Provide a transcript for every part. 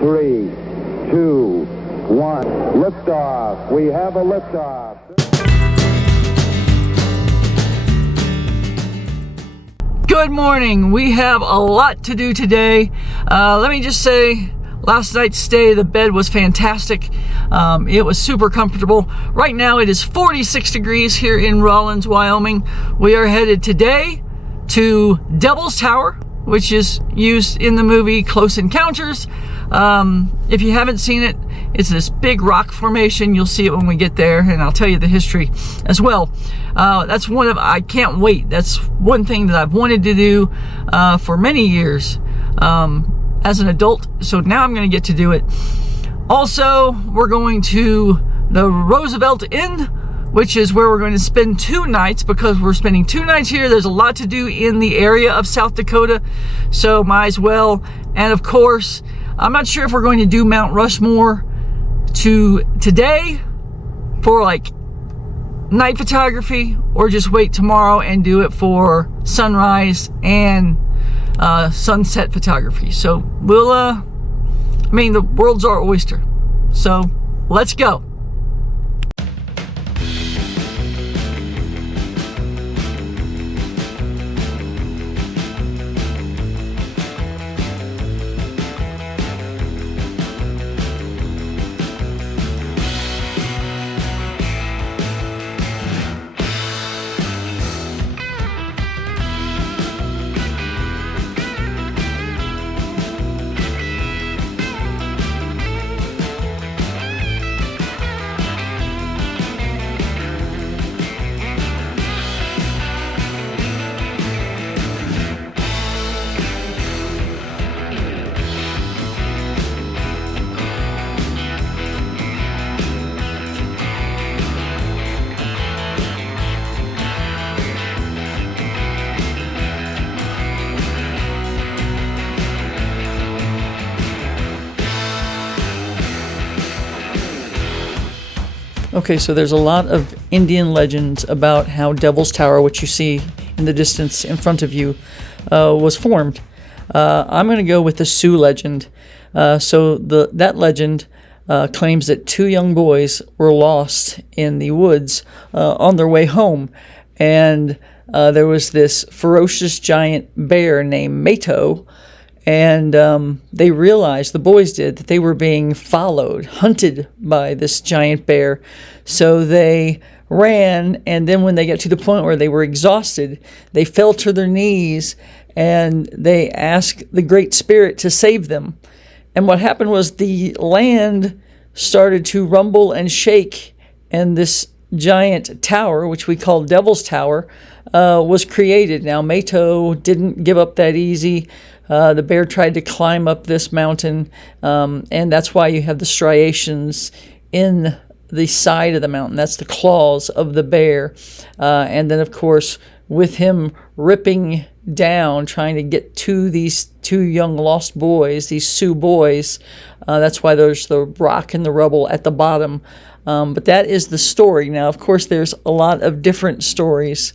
3, 2, 1. Liftoff. We have a liftoff. Good morning. We have a lot to do today. Let me just say, last night's stay, the bed was fantastic. It was super comfortable. Right now it is 46 degrees here in Rawlins, Wyoming. We are headed today to Devil's Tower, which is used in the movie Close Encounters. If you haven't seen it, it's this big rock formation. You'll see it when we get there, and I'll tell you the history as well. I can't wait. That's one thing that I've wanted to do for many years as an adult, so now I'm going to get to do it. Also, we're going to the Roosevelt Inn, which is where we're going to spend 2 nights, because we're spending 2 nights here. There's a lot to do in the area of South Dakota, so might as well. And of course, I'm not sure if we're going to do Mount Rushmore today for like night photography, or just wait tomorrow and do it for sunrise and sunset photography. So we'll the world's our oyster, so let's go. Okay, so there's a lot of Indian legends about how Devil's Tower, which you see in the distance in front of you, was formed. I'm going to go with the Sioux legend. That legend claims that 2 young boys were lost in the woods on their way home, and there was this ferocious giant bear named Mato, and they realized, the boys did, that they were being hunted by this giant bear. So they ran, and then when they got to the point where they were exhausted, they fell to their knees and they asked the Great Spirit to save them. And what happened was the land started to rumble and shake, and this giant tower, which we call Devil's Tower, was created. Now, Mato didn't give up that easy. The bear tried to climb up this mountain, and that's why you have the striations in the side of the mountain. That's the claws of the bear. And then, of course, with him ripping down, trying to get to these 2 young lost boys, these Sioux boys, that's why there's the rock and the rubble at the bottom. But that is the story. Now, of course, there's a lot of different stories.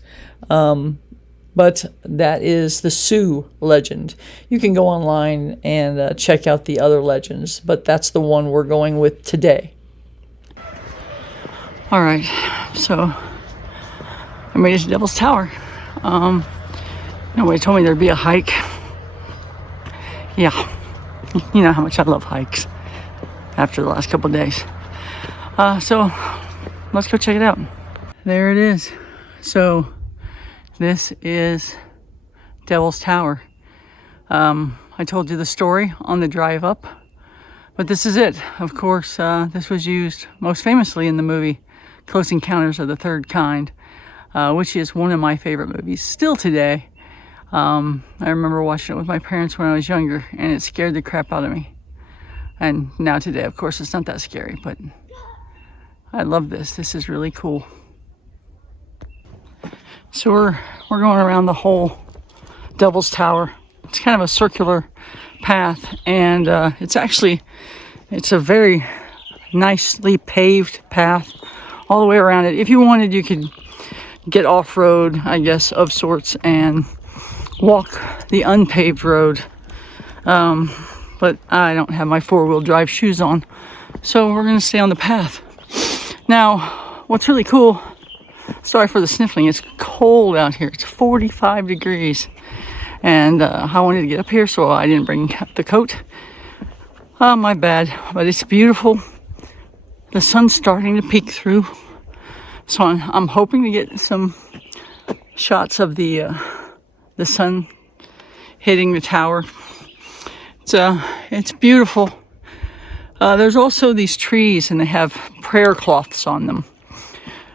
But that is the Sioux legend. You can go online and check out the other legends, but that's the one we're going with today. All right, so I made it to Devil's Tower. Nobody told me there'd be a hike. Yeah, you know how much I love hikes after the last couple of days. So let's go check it out. There it is. So this is Devil's Tower. I told you the story on the drive up, but this is it. Of course, this was used most famously in the movie Close Encounters of the Third Kind, which is one of my favorite movies still today. I remember watching it with my parents when I was younger, and it scared the crap out of me. And now today, of course, it's not that scary, but I love this. This is really cool. So we're going around the whole Devil's Tower. It's kind of a circular path, and it's a very nicely paved path all the way around it. If you wanted, you could get off-road, I guess, of sorts, and walk the unpaved road. But but I don't have my four-wheel drive shoes on, so we're going to stay on the path. Now, what's really cool, sorry for the sniffling, it's cold out here. It's 45 degrees, and I wanted to get up here, so I didn't bring the coat. My bad, but it's beautiful. The sun's starting to peek through, so I'm hoping to get some shots of the sun hitting the tower. It's beautiful. There's also these trees, and they have prayer cloths on them.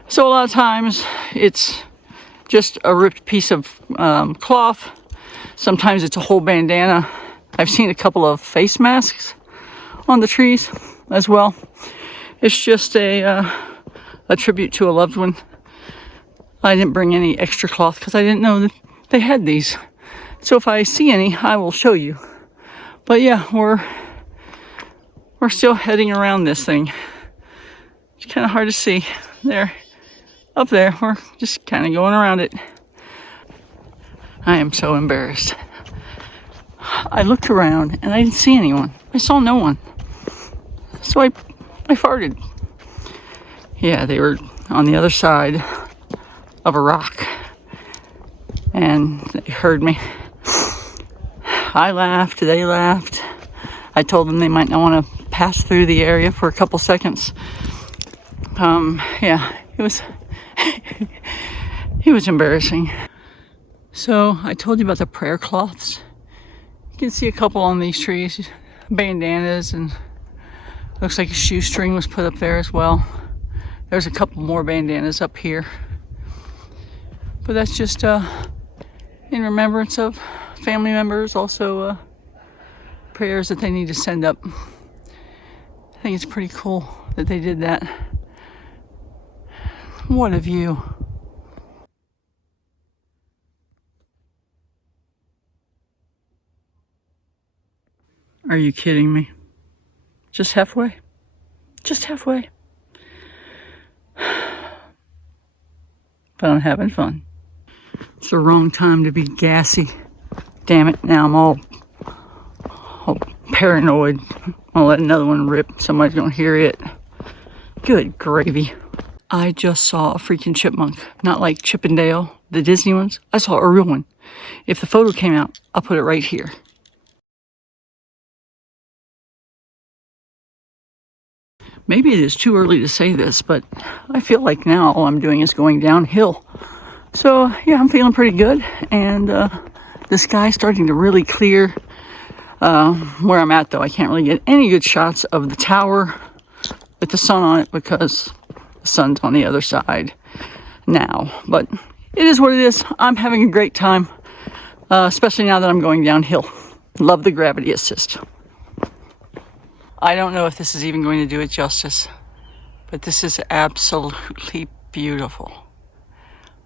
So a lot of times it's just a ripped piece of cloth. Sometimes it's a whole bandana. I've seen a couple of face masks on the trees as well. It's just a tribute to a loved one. I didn't bring any extra cloth because I didn't know that they had these. So if I see any, I will show you. But yeah, we're still heading around this thing. It's kind of hard to see. There, up there, we're just kind of going around it. I am so embarrassed. I looked around and I didn't see anyone. I saw no one. So I farted. Yeah, they were on the other side of a rock. And they heard me. I laughed, they laughed. I told them they might not want to pass through the area for a couple seconds. Yeah, it was it was embarrassing. So I told you about the prayer cloths. You can see a couple on these trees, bandanas, and looks like a shoestring was put up there as well. There's a couple more bandanas up here. But that's just in remembrance of family members, also prayers that they need to send up. I think it's pretty cool that they did that. What a view. Are you kidding me? Just halfway? Just halfway. But I'm having fun. It's the wrong time to be gassy. Damn it, now I'm all paranoid. I'll let another one rip. Somebody's gonna hear it. Good gravy. I just saw a freaking chipmunk. Not like Chip and Dale, the Disney ones. I saw a real one. If the photo came out, I'll put it right here. Maybe it is too early to say this, but I feel like now all I'm doing is going downhill. So yeah, I'm feeling pretty good, and the sky's starting to really clear. Where I'm at though, I can't really get any good shots of the tower with the sun on it because the sun's on the other side now. But it is what it is. I'm having a great time, especially now that I'm going downhill. Love the gravity assist. I don't know if this is even going to do it justice, but this is absolutely beautiful.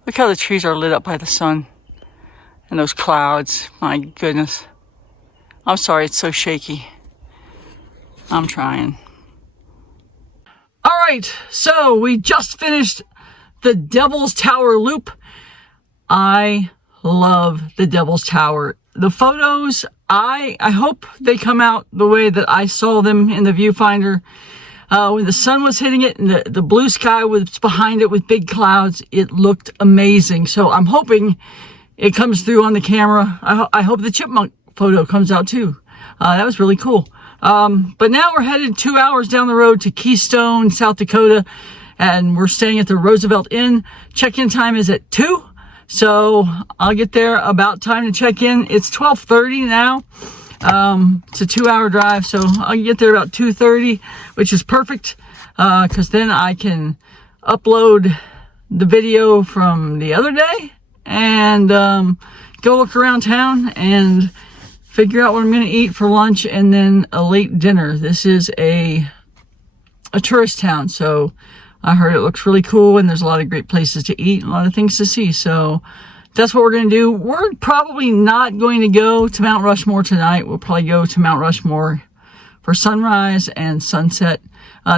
Look how the trees are lit up by the sun and those clouds. My goodness. I'm sorry it's so shaky. I'm trying. All right, so we just finished the Devil's Tower loop. I love the Devil's Tower. The photos, I hope they come out the way that I saw them in the viewfinder. When the sun was hitting it and the blue sky was behind it with big clouds, it looked amazing. So I'm hoping it comes through on the camera. I hope the chipmunk photo comes out too. That was really cool. But now we're headed 2 hours down the road to Keystone, South Dakota, and we're staying at the Roosevelt Inn. Check-in time is at 2. So I'll get there about time to check in. It's 12:30 now. It's a 2-hour drive, so I'll get there about 2:30, which is perfect, because then I can upload the video from the other day and go look around town and figure out what I'm going to eat for lunch and then a late dinner. This is a tourist town, so I heard it looks really cool and there's a lot of great places to eat and a lot of things to see. So that's what we're going to do. We're probably not going to go to Mount Rushmore tonight. We'll probably go to Mount Rushmore for sunrise and sunset.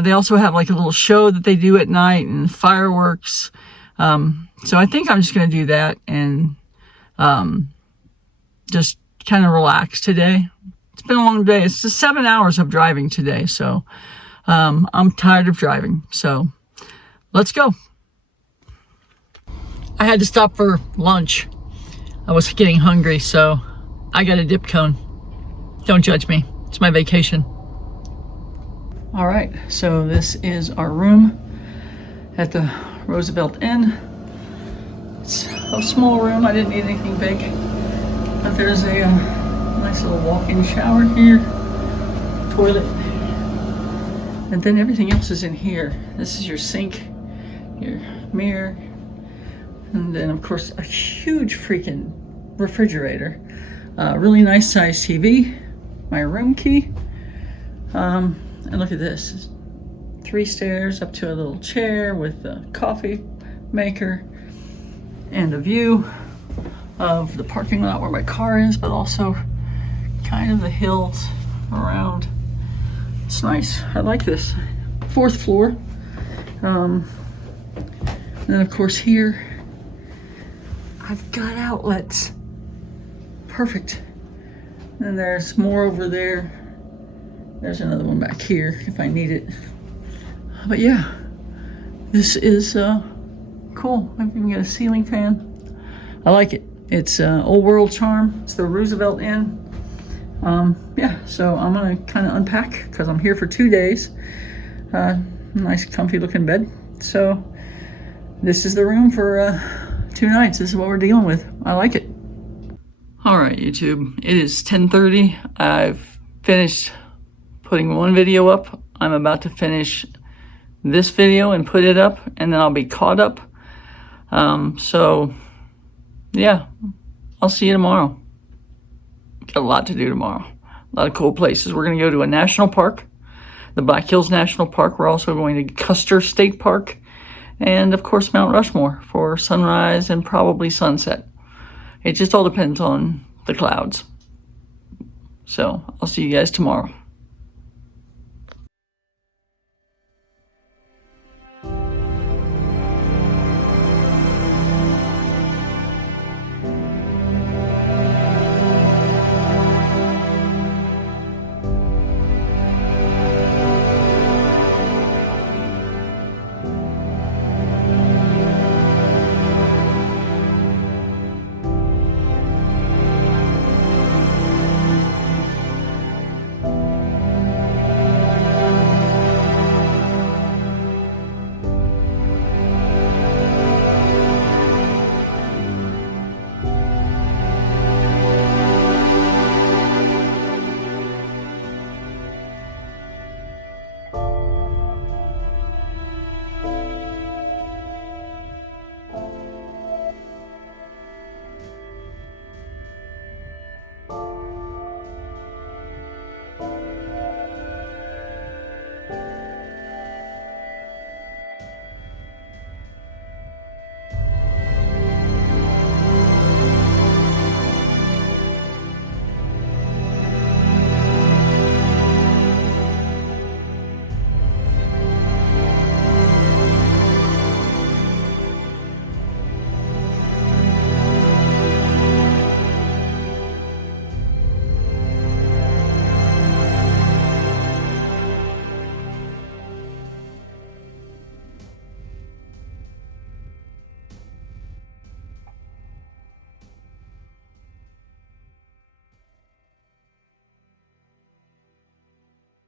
They also have like a little show that they do at night and fireworks. So I think I'm just going to do that and just kind of relax today. It's been a long day. It's just 7 hours of driving today, so I'm tired of driving. So let's go. I had to stop for lunch. I was getting hungry, so I got a dip cone. Don't judge me. It's my vacation. All right, so this is our room at the Roosevelt Inn. It's a small room. I didn't need anything big. But there's a nice little walk-in shower here, toilet, and then everything else is in here. This is your sink, your mirror, and then of course a huge freaking refrigerator. Really nice size TV, my room key, and look at this. 3 stairs up to a little chair with a coffee maker and a view of the parking lot where my car is, but also kind of the hills around. It's nice. I like this. 4th floor. And then of course here I've got outlets. Perfect. And there's more over there. There's another one back here if I need it. But yeah, this is cool. I've even got a ceiling fan. I like it. It's old world charm. It's the Roosevelt Inn. Yeah, so I'm gonna kind of unpack because I'm here for 2 days. Nice comfy looking bed. So this is the room for 2 nights. This is what we're dealing with. I like it. All right, YouTube, it is 10:30. I've finished putting one video up. I'm about to finish this video and put it up, and then I'll be caught up. So yeah, I'll see you tomorrow. Got a lot to do tomorrow. A lot of cool places. We're going to go to a national park, the Black Hills National Park. We're also going to Custer State Park, and of course Mount Rushmore for sunrise and probably sunset. It just all depends on the clouds. So I'll see you guys tomorrow.